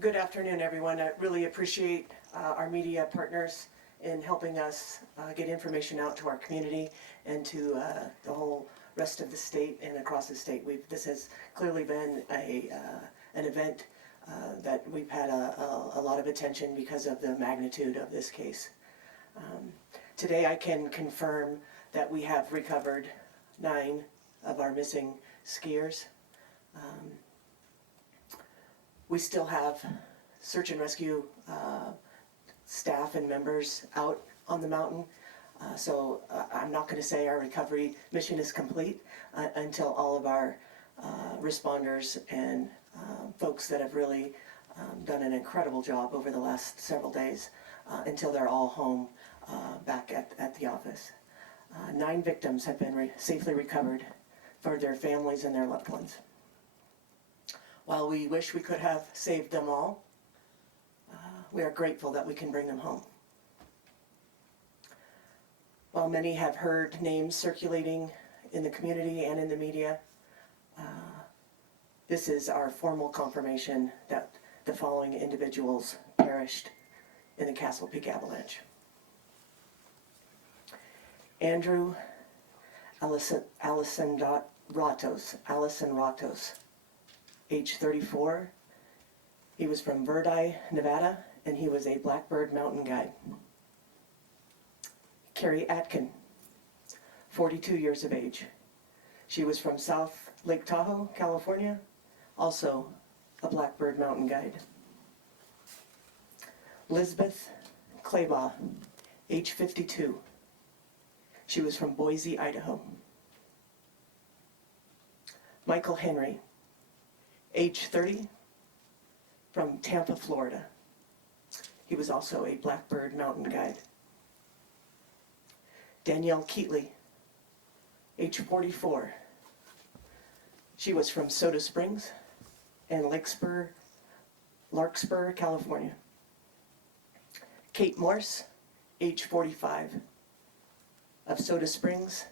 Good afternoon, everyone. I really appreciate our media partners in helping us get information out to our community and to the whole rest of the state and across the state. This has clearly been an event that we've had a lot of attention because of the magnitude of this case. Today I can confirm that we have recovered 9 of our missing skiers. We still have search and rescue staff and members out on the mountain. So I'm not going to say our recovery mission is complete until all of our responders and folks that have really done an incredible job over the last several days until they're all home back at the office. 9 victims have been safely recovered for their families and their loved ones. While we wish we could have saved them all, we are grateful that we can bring them home. While many have heard names circulating in the community and in the media, this is our formal confirmation that the following individuals perished in the Castle Peak Avalanche. Andrew Allison Ratos, age 34. He was from Verdi, Nevada, and he was a Blackbird mountain guide. Carrie Atkin, 42 years of age. She was from South Lake Tahoe, California, also a Blackbird mountain guide. Lisbeth Claybaugh, age 52. She was from Boise, Idaho. Michael Henry, age 30, from Tampa, Florida. He was also a Blackbird mountain guide. Danielle Keatley, age 44. She was from Soda Springs and Larkspur, California. Kate Morse, age 45, of Soda Springs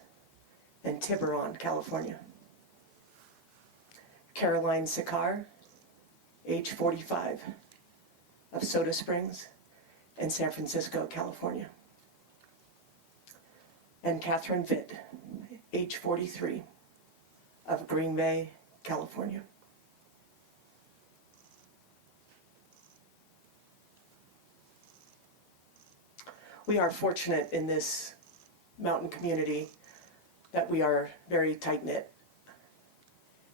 and Tiburon, California. Caroline Sikar, age 45, of Soda Springs and San Francisco, California. And Catherine Vitt, age 43, of Green Bay, California. We are fortunate in this mountain community that we are very tight-knit,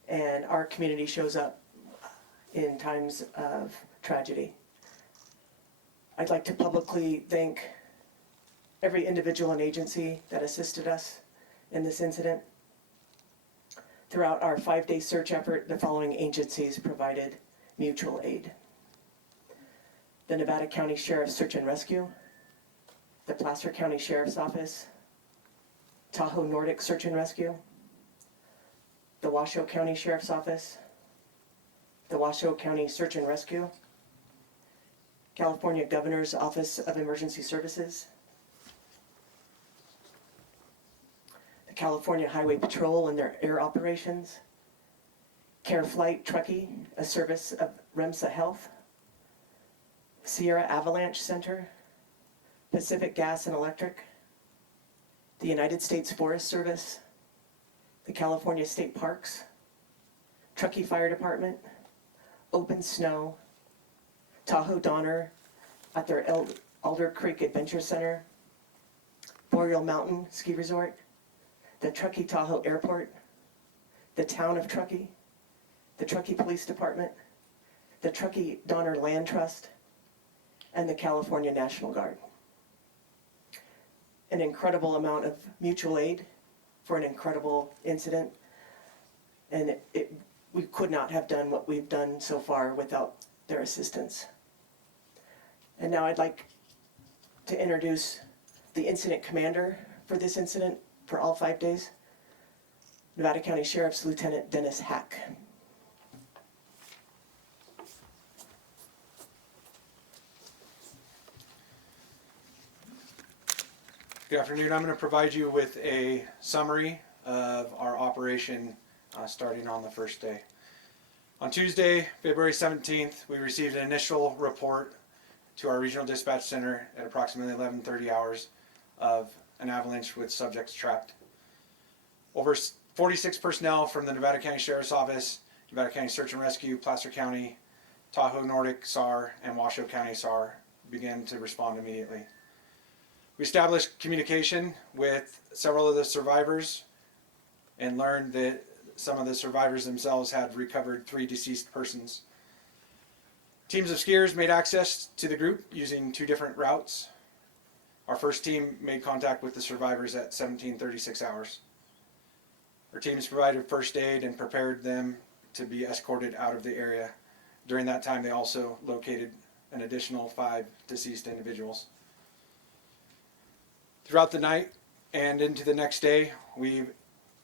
and our community shows up in times of tragedy. I'd like to publicly thank every individual and agency that assisted us in this incident. Throughout our 5-day search effort, the following agencies provided mutual aid: the Nevada County Sheriff's Search and Rescue, the Placer County Sheriff's Office, Tahoe Nordic Search and Rescue, the Washoe County Sheriff's Office, the Washoe County Search and Rescue, California Governor's Office of Emergency Services, the California Highway Patrol and their air operations, Care Flight Truckee, a service of REMSA Health, Sierra Avalanche Center, Pacific Gas and Electric, the United States Forest Service, the California State Parks, Truckee Fire Department, Open Snow, Tahoe Donner at their Alder Creek Adventure Center, Boreal Mountain Ski Resort, the Truckee Tahoe Airport, the Town of Truckee, the Truckee Police Department, the Truckee Donner Land Trust, and the California National Guard. An incredible amount of mutual aid for an incredible incident, and we could not have done what we've done so far without their assistance. And now I'd like to introduce the incident commander for this incident for all 5 days, Nevada County Sheriff's Lieutenant Dennis Hack. Good afternoon. I'm going to provide you with a summary of our operation starting on the first day. On Tuesday, February 17th, we received an initial report to our regional dispatch center at approximately 11:30 hours of an avalanche with subjects trapped. Over 46 personnel from the Nevada County Sheriff's Office, Nevada County Search and Rescue, Placer County, Tahoe Nordic SAR, and Washoe County SAR began to respond immediately. We established communication with several of the survivors and learned that some of the survivors themselves had recovered 3 deceased persons. Teams of skiers made access to the group using 2 different routes. Our first team made contact with the survivors at 17:36 hours. Our teams provided first aid and prepared them to be escorted out of the area. During that time, they also located an additional 5 deceased individuals. Throughout the night and into the next day, we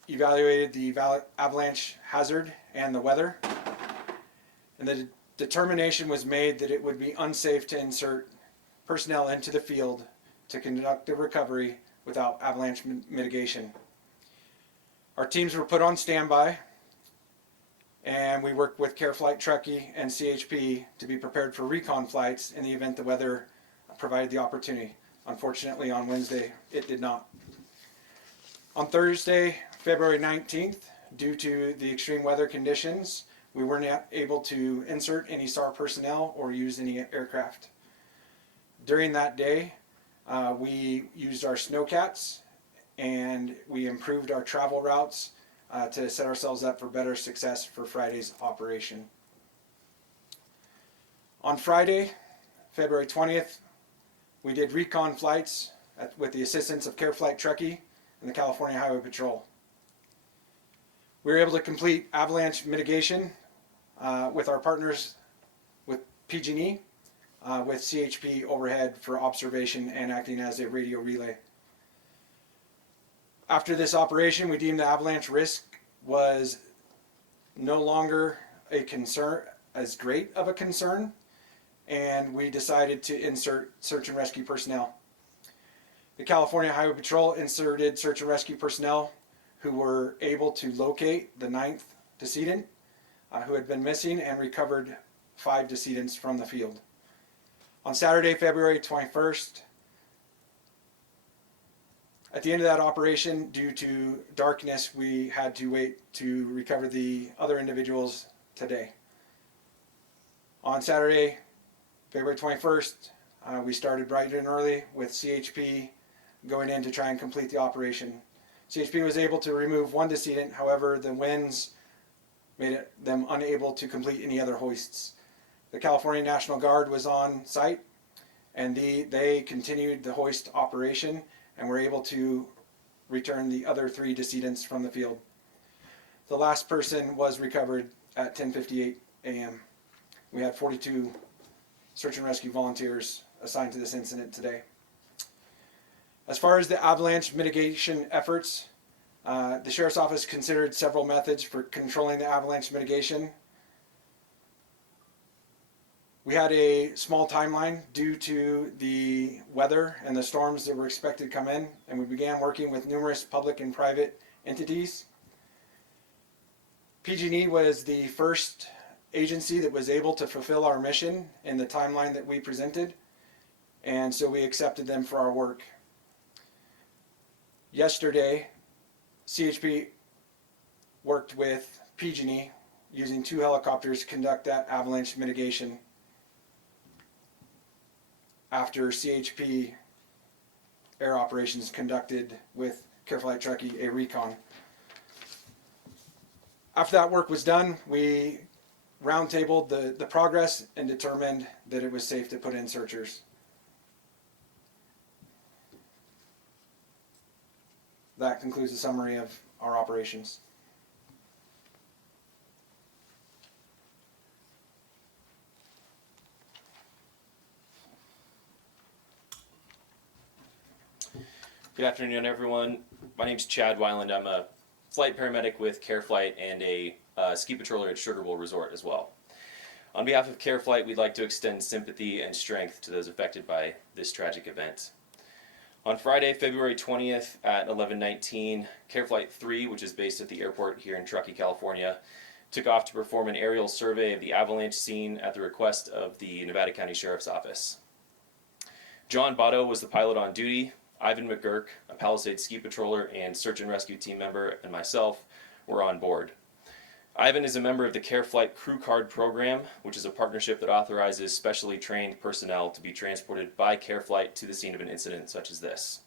evaluated the avalanche hazard and the weather, and the determination was made that it would be unsafe to insert personnel into the field to conduct the recovery without avalanche mitigation. Our teams were put on standby, and we worked with Care Flight Truckee and CHP to be prepared for recon flights in the event the weather provided the opportunity. Unfortunately, on Wednesday, it did not. On Thursday, February 19th, due to the extreme weather conditions, we were not able to insert any SAR personnel or use any aircraft. During that day, we used our snowcats and we improved our travel routes to set ourselves up for better success for Friday's operation. On Friday, February 20th, we did recon flights with the assistance of Care Flight Truckee and the California Highway Patrol. We were able to complete avalanche mitigation with our partners with PG&E, with CHP overhead for observation and acting as a radio relay. After this operation, we deemed the avalanche risk was no longer a concern, as great of a concern, and we decided to insert search and rescue personnel. The California Highway Patrol inserted search and rescue personnel who were able to locate the 9th decedent who had been missing and recovered 5 decedents from the field. On Saturday, February 21st, at the end of that operation, due to darkness, we had to wait to recover the other individuals today. On Saturday, February 21st, we started bright and early with CHP going in to try and complete the operation. CHP was able to remove 1 decedent, however, the winds made them unable to complete any other hoists. The California National Guard was on site, and they continued the hoist operation and were able to return the other 3 decedents from the field. The last person was recovered at 10:58 a.m. We had 42 search and rescue volunteers assigned to this incident today. As far as the avalanche mitigation efforts, the Sheriff's Office considered several methods for controlling the avalanche mitigation. We had a small timeline due to the weather and the storms that were expected to come in, and we began working with numerous public and private entities. PG&E was the first agency that was able to fulfill our mission in the timeline that we presented, and so we accepted them for our work. Yesterday, CHP worked with PG&E using 2 helicopters to conduct that avalanche mitigation after CHP air operations conducted with Care Flight Truckee a recon. After that work was done, we roundtabled the progress and determined that it was safe to put in searchers. That concludes the summary of our operations. Good afternoon, everyone. My name's Chad Weiland. I'm a flight paramedic with Care Flight and a ski patroller at Sugar Bowl Resort as well. On behalf of Care Flight, we'd like to extend sympathy and strength to those affected by this tragic event. On Friday, February 20th at 11:19, Care Flight 3, which is based at the airport here in Truckee, California, took off to perform an aerial survey of the avalanche scene at the request of the Nevada County Sheriff's Office. John Botto was the pilot on duty. Ivan McGurk, a Palisades ski patroller and search and rescue team member, and myself were on board. Ivan is a member of the Care Flight Crew Card Program, which is a partnership that authorizes specially trained personnel to be transported by Care Flight to the scene of an incident such as this.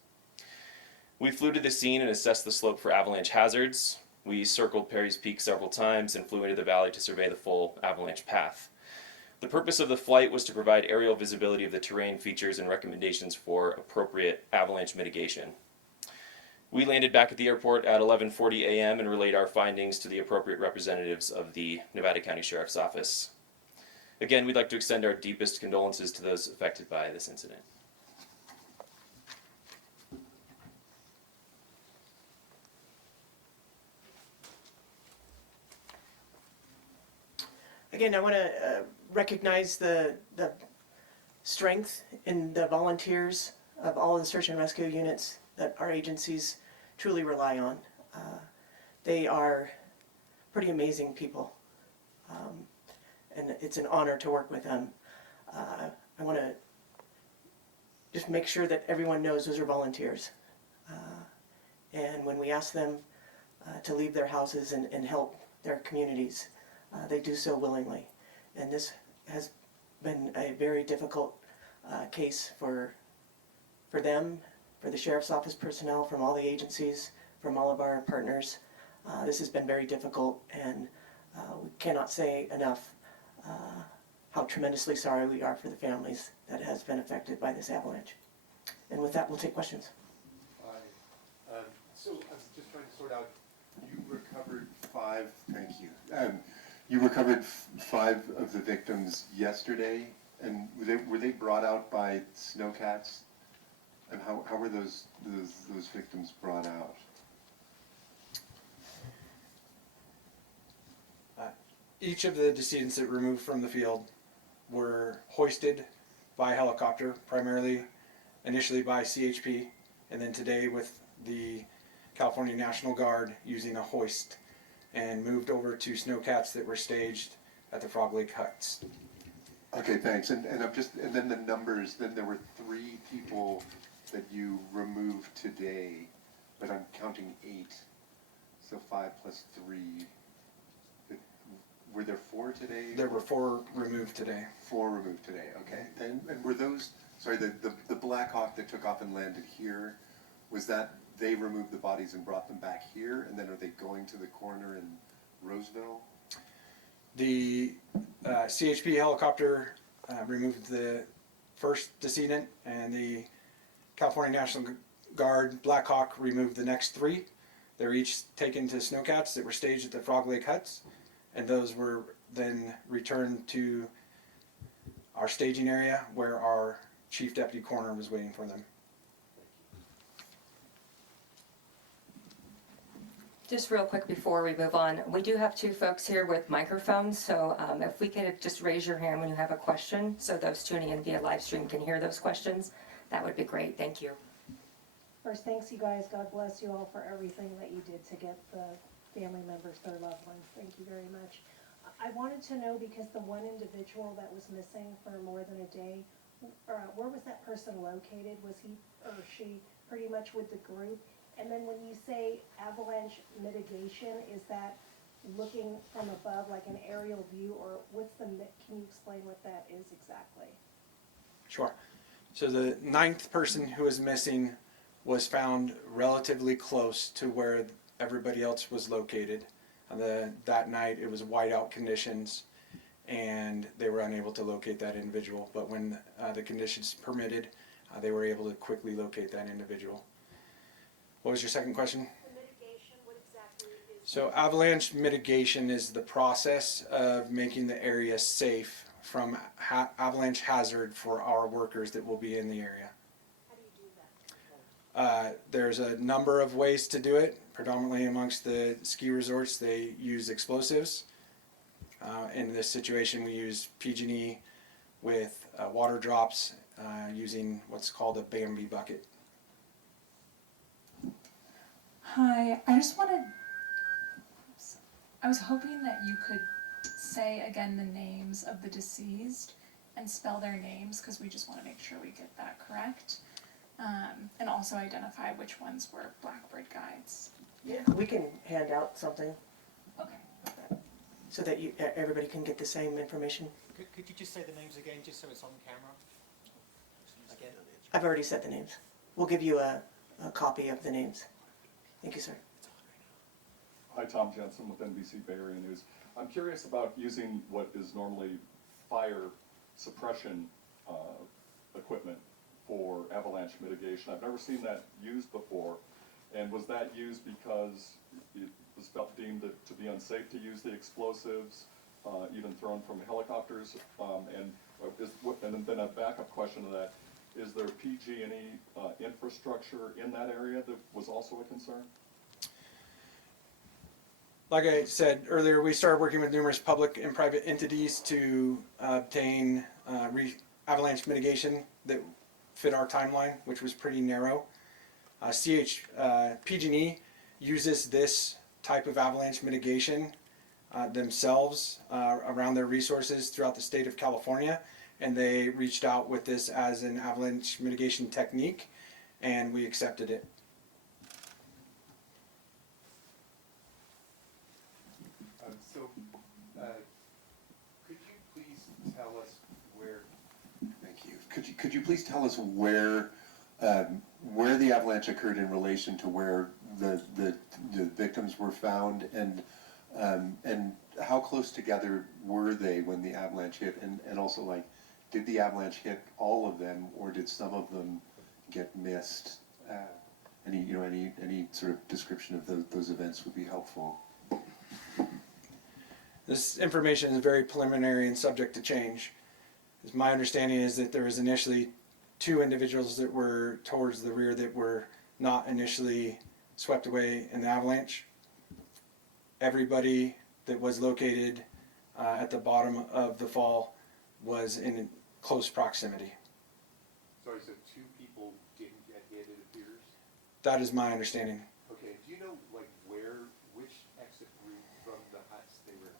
We flew to the scene and assessed the slope for avalanche hazards. We circled Perry's Peak several times and flew into the valley to survey the full avalanche path. The purpose of the flight was to provide aerial visibility of the terrain features and recommendations for appropriate avalanche mitigation. We landed back at the airport at 11:40 a.m. and relayed our findings to the appropriate representatives of the Nevada County Sheriff's Office. Again, we'd like to extend our deepest condolences to those affected by this incident. Again, I want to recognize the strength in the volunteers of all of the search and rescue units that our agencies truly rely on. They are pretty amazing people, and it's an honor to work with them. I want to just make sure that everyone knows those are volunteers. And when we ask them to leave their houses and help their communities, they do so willingly. And this has been a very difficult case for them, for the Sheriff's Office personnel, from all the agencies, from all of our partners. This has been very difficult, and we cannot say enough how tremendously sorry we are for the families that has been affected by this avalanche. And with that, we'll take questions. So I was just trying to sort out, you recovered 5, thank you. You recovered 5 of the victims yesterday, and were they brought out by snowcats? And how were those victims brought out? Each of the decedents that were removed from the field were hoisted by helicopter, primarily initially by CHP, and then today with the California National Guard using a hoist, and moved over to snowcats that were staged at the Frog Lake huts. Okay, thanks. And then the numbers. Then there were 3 people that you removed today, but I'm counting 8. So 5 plus 3. Were there 4 today? There were 4 removed today. 4 removed today. Okay. And were those? Sorry, the Black Hawk that took off and landed here, was that they removed the bodies and brought them back here, and then are they going to the coroner in Roseville? The CHP helicopter removed the first decedent, and the California National Guard Black Hawk removed the next 3. They're each taken to snowcats that were staged at the Frog Lake huts, and those were then returned to our staging area where our chief deputy coroner was waiting for them. Just real quick before we move on, we do have 2 folks here with microphones, so if we could just raise your hand when you have a question, so those tuning in via live stream can hear those questions, that would be great. Thank you. First, thanks you guys. God bless you all for everything that you did to get the family members, their loved ones. Thank you very much. I wanted to know, because the one individual that was missing for more than a day, where was that person located? Was he or she pretty much with the group? And then when you say avalanche mitigation, is that looking from above, like an aerial view, or can you explain what that is exactly? Sure. So the 9th person who was missing was found relatively close to where everybody else was located. That night it was whiteout conditions, and they were unable to locate that individual. But when the conditions permitted, they were able to quickly locate that individual. What was your second question? The mitigation, what exactly is So avalanche mitigation is the process of making the area safe from avalanche hazard for our workers that will be in the area. How do you do that? There's a number of ways to do it. Predominantly amongst the ski resorts, they use explosives. In this situation, we use PG&E with water drops using what's called a Bambi bucket. Hi, I just wanted. I was hoping that you could say again the names of the deceased and spell their names, because we just want to make sure we get that correct. And also identify which ones were Blackbird guides. Yeah, we can hand out something Okay. so that everybody can get the same information. Could you just say the names again, just so it's on camera? Again? I've already said the names. We'll give you a copy of the names. Thank you, sir. Hi, Tom Jensen with NBC Bay Area News. I'm curious about using what is normally fire suppression equipment for avalanche mitigation. I've never seen that used before. And was that used because it was felt deemed to be unsafe to use the explosives, even thrown from helicopters? And then a backup question to that, is there PG&E infrastructure in that area that was also a concern? Like I said earlier, we started working with numerous public and private entities to obtain avalanche mitigation that fit our timeline, which was pretty narrow. PG&E uses this type of avalanche mitigation themselves around their resources throughout the state of California, and they reached out with this as an avalanche mitigation technique, and we accepted it. Could you please tell us where? Thank you. Could you please tell us where the avalanche occurred in relation to where the victims were found, and how close together were they when the avalanche hit, and also, like, did the avalanche hit all of them, or did some of them get missed? Any sort of description of those events would be helpful. This information is very preliminary and subject to change. My understanding is that there was initially 2 individuals that were towards the rear that were not initially swept away in the avalanche. Everybody that was located at the bottom of the fall was in close proximity. Sorry, so 2 people didn't get hit, it appears? That is my understanding. Okay, do you know, like, which exit route from the huts they were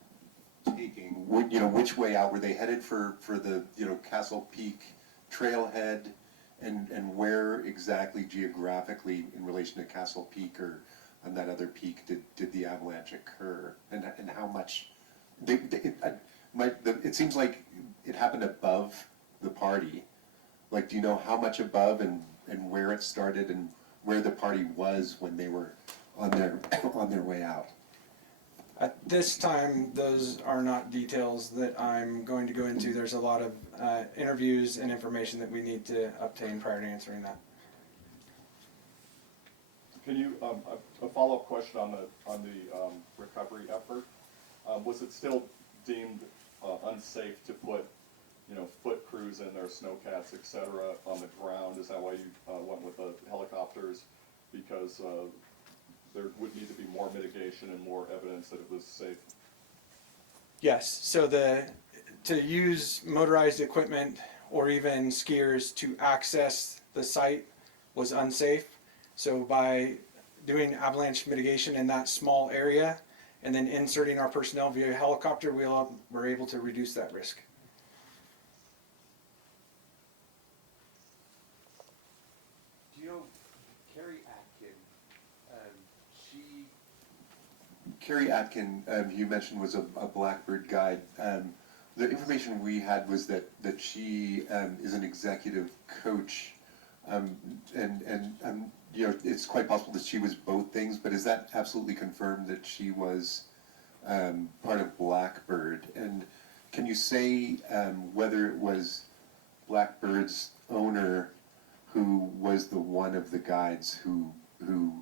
taking? Which way out? Were they headed for the, Castle Peak trailhead? And where exactly geographically in relation to Castle Peak or on that other peak did the avalanche occur? And how much? It seems like it happened above the party. Like, do you know how much above and where it started and where the party was when they were on their way out? At this time, those are not details that I'm going to go into. There's a lot of interviews and information that we need to obtain prior to answering that. Can you, a follow-up question on the recovery effort? Was it still deemed unsafe to put, foot crews in there, snowcats, et cetera, on the ground? Is that why you went with the helicopters? Because there would need to be more mitigation and more evidence that it was safe? Yes, so to use motorized equipment or even skiers to access the site was unsafe. So by doing avalanche mitigation in that small area and then inserting our personnel via helicopter, we're able to reduce that risk. Do you know Carrie Atkin, you mentioned, was a Blackbird guide. The information we had was that she is an executive coach, and it's quite possible that she was both things. But is that absolutely confirmed that she was part of Blackbird? And can you say whether it was Blackbird's owner who was the one of the guides who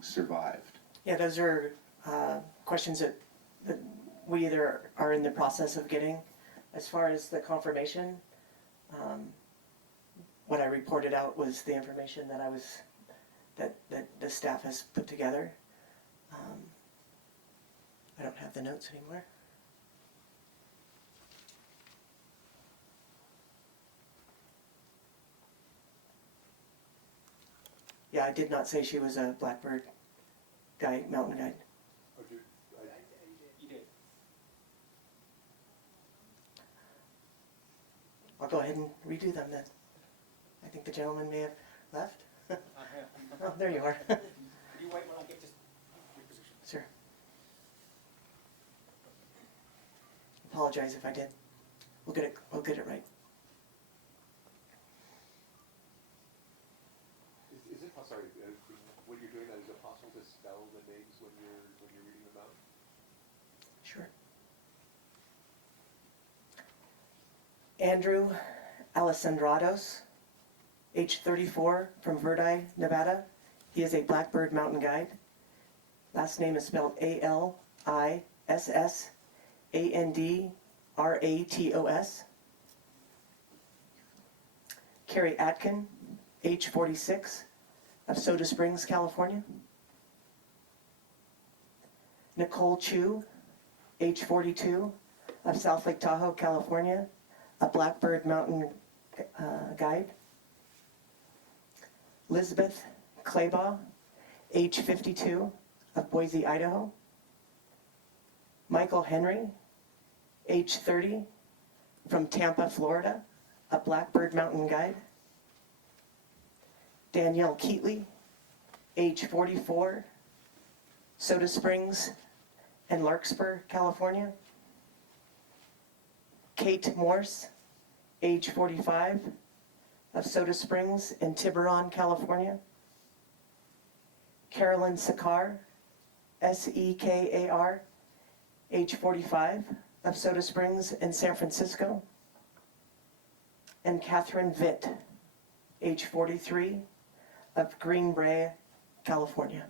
survived? Yeah, those are questions that we either are in the process of getting. As far as the confirmation, what I reported out was the information that the staff has put together. I don't have the notes anymore. Yeah, I did not say she was a Blackbird guide, mountain guide. You did. I'll go ahead and redo them then. I think the gentleman may have left. Oh, there you are. You wait when I get to your position. Sure. Apologize if I did. We'll get it right. Is it, sorry, when you're doing that, is it possible to spell the names when you're reading them out? Sure. Andrew Alessandrados, age 34, from Verdi, Nevada. He is a Blackbird mountain guide. Last name is spelled Alissandраtos. Carrie Atkin, age 46, of Soda Springs, California. Nicole Chu, age 42, of South Lake Tahoe, California, a Blackbird mountain guide. Elizabeth Claybaugh, age 52, of Boise, Idaho. Michael Henry, age 30, from Tampa, Florida, a Blackbird mountain guide. Danielle Keatley, age 44, Soda Springs and Larkspur, California. Kate Morse, age 45, of Soda Springs and Tiburon, California. Carolyn Sekar, Sekar, age 45, of Soda Springs and San Francisco. And Catherine Vitt, age 43, of Green Bay, California.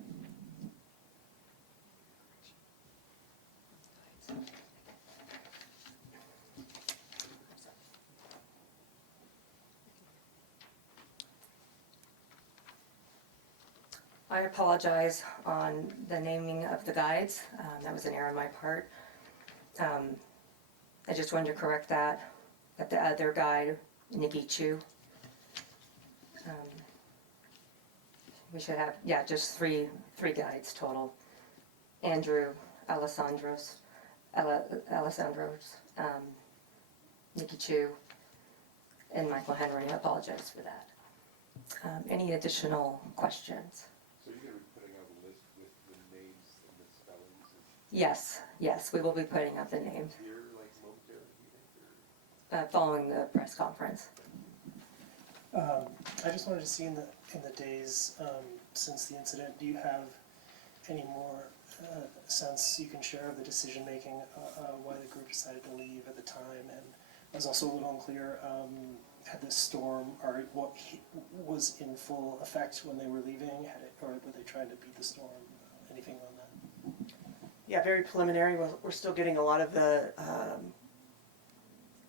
I apologize on the naming of the guides. That was an error on my part. I just wanted to correct that the other guide, Nikki Chu. We should have, yeah, just three guides total. Andrew Alessandros, Nikki Chu, and Michael Henry. I apologize for that. Any additional questions? So you're gonna be putting out a list with the names and the spellings Yes, we will be putting out the names here, like momentarily, you think, or? following the press conference. I just wanted to see in the days since the incident, do you have any more sense you can share of the decision making, why the group decided to leave at the time? And I was also a little unclear, had the storm, or what was in full effect when they were leaving, or were they trying to beat the storm? Anything on that? Yeah, very preliminary. We're still getting a lot of the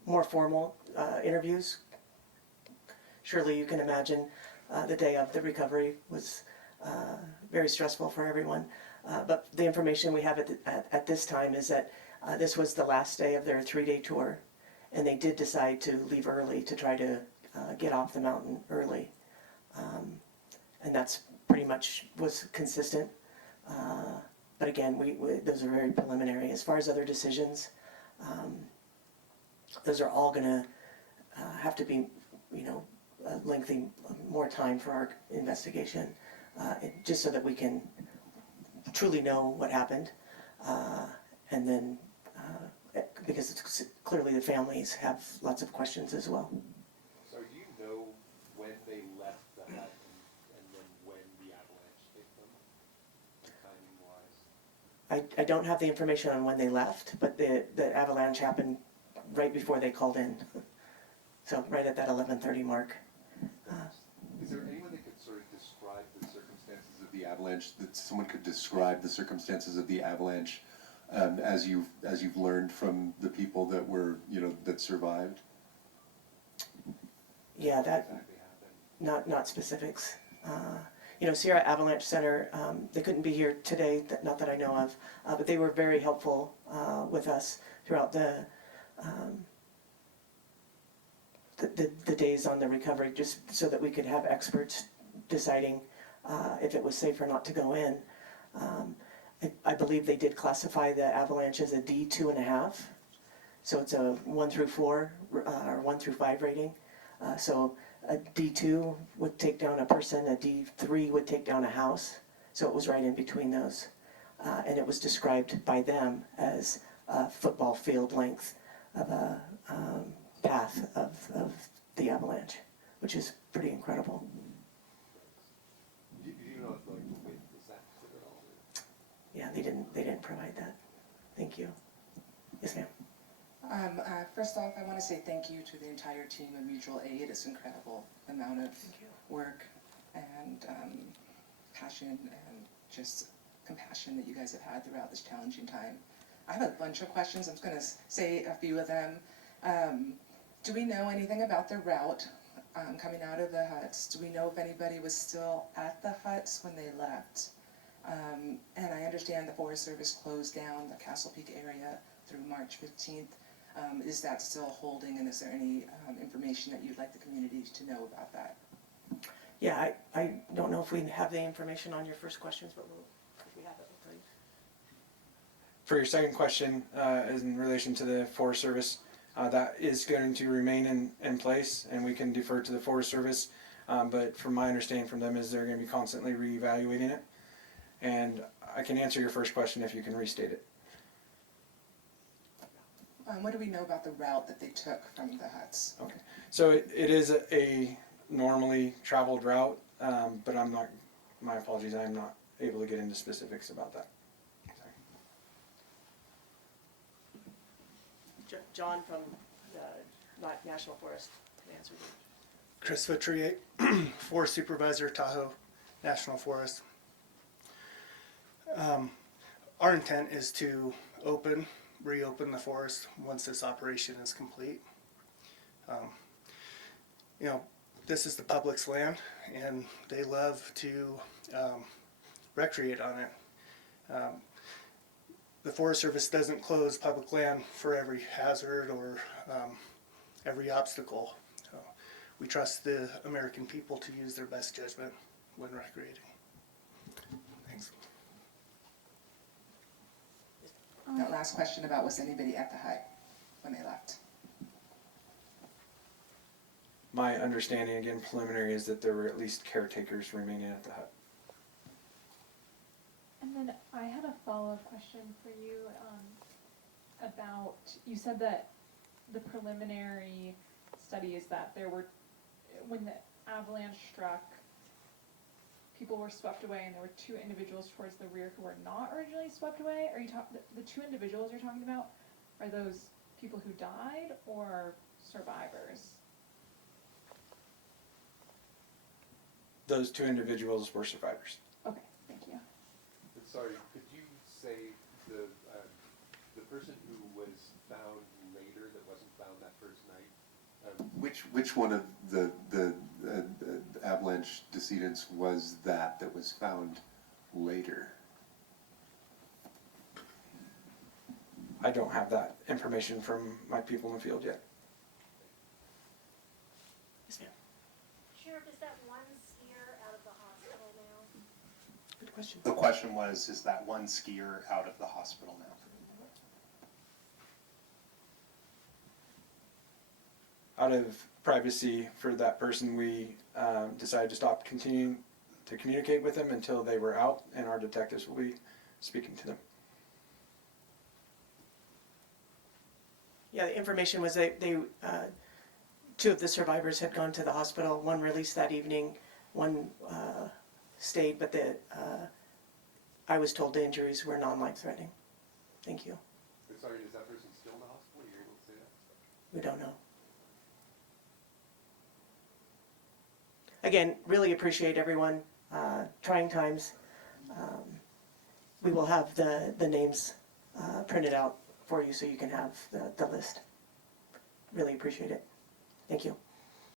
more formal interviews. Surely you can imagine the day of the recovery was very stressful for everyone. But the information we have at this time is that this was the last day of their 3-day tour, and they did decide to leave early to try to get off the mountain early. And that's pretty much was consistent. But again, those are very preliminary. As far as other decisions, those are all going to have to be, lengthy, more time for our investigation, just so that we can truly know what happened. And then, because it's clearly the families have lots of questions as well. So do you know when they left the hut and then when the avalanche hit them, timing-wise? I don't have the information on when they left, but the avalanche happened right before they called in. So right at that 11:30 mark. Is there anyone that could sort of describe the circumstances of the avalanche, that someone could describe the circumstances of the avalanche as you've learned from the people that were, that survived? Yeah, that, Exactly happened. not specifics. Sierra Avalanche Center, they couldn't be here today, not that I know of, but they were very helpful with us throughout the days on the recovery, just so that we could have experts deciding if it was safe or not to go in. I believe they did classify the avalanche as a D2.5, So it's a 1 through 4 or 1 through 5 rating. So a D2 would take down a person, a D3 would take down a house. So it was right in between those. And it was described by them as a football field length of a path of the avalanche, which is pretty incredible. Do you know if like the width is accurate at all? Yeah, they didn't provide that. Thank you. Yes, ma'am. First off, I want to say thank you to the entire team of Mutual Aid. It's incredible amount of work and passion and just compassion that you guys have had throughout this challenging time. I have a bunch of questions. I'm just going to say a few of them. Do we know anything about the route coming out of the huts? Do we know if anybody was still at the huts when they left? And I understand the Forest Service closed down the Castle Peak area through March 15th. Is that still holding, and is there any information that you'd like the community to know about that? Yeah, I don't know if we have the information on your first questions, but if we have it, we'll tell you. For your second question, is in relation to the Forest Service, that is going to remain in place, and we can defer to the Forest Service. But from my understanding from them is they're going to be constantly reevaluating it. And I can answer your first question if you can restate it. What do we know about the route that they took from the huts? Okay. So it is a normally traveled route, but I'm not, my apologies, I'm not able to get into specifics about that. Sorry. John from the National Forest can answer that. Chris Vitrier, Forest Supervisor, Tahoe National Forest. Our intent is to reopen the forest once this operation is complete. This is the public's land, and they love to recreate on it. The Forest Service doesn't close public land for every hazard or every obstacle. So we trust the American people to use their best judgment when recreating. Thanks. That last question about was anybody at the hut when they left? My understanding, again preliminary, is that there were at least caretakers remaining at the hut. And then I had a follow-up question for you about, you said that the preliminary study is that there were, when the avalanche struck, people were swept away and there were 2 individuals towards the rear who were not originally swept away? Are you the 2 individuals you're talking about, are those people who died or survivors? Those 2 individuals were survivors. Okay, thank you. Sorry, could you say the person who was found later that wasn't found that first night? Which one of the avalanche decedents was that was found later? I don't have that information from my people in the field yet. Yes, ma'am. Sheriff, is that one skier out of the hospital now? Good question. The question was, is that one skier out of the hospital now? Out of privacy for that person, we decided to stop continuing to communicate with them until they were out, and our detectives will be speaking to them. Yeah, the information was they 2 of the survivors had gone to the hospital. One released that evening, one stayed, but I was told the injuries were non-life-threatening. Thank you. Sorry, is that person still in the hospital? Are you able to say that? We don't know. Again, really appreciate everyone. Trying times. We will have the names printed out for you so you can have the list. Really appreciate it. Thank you.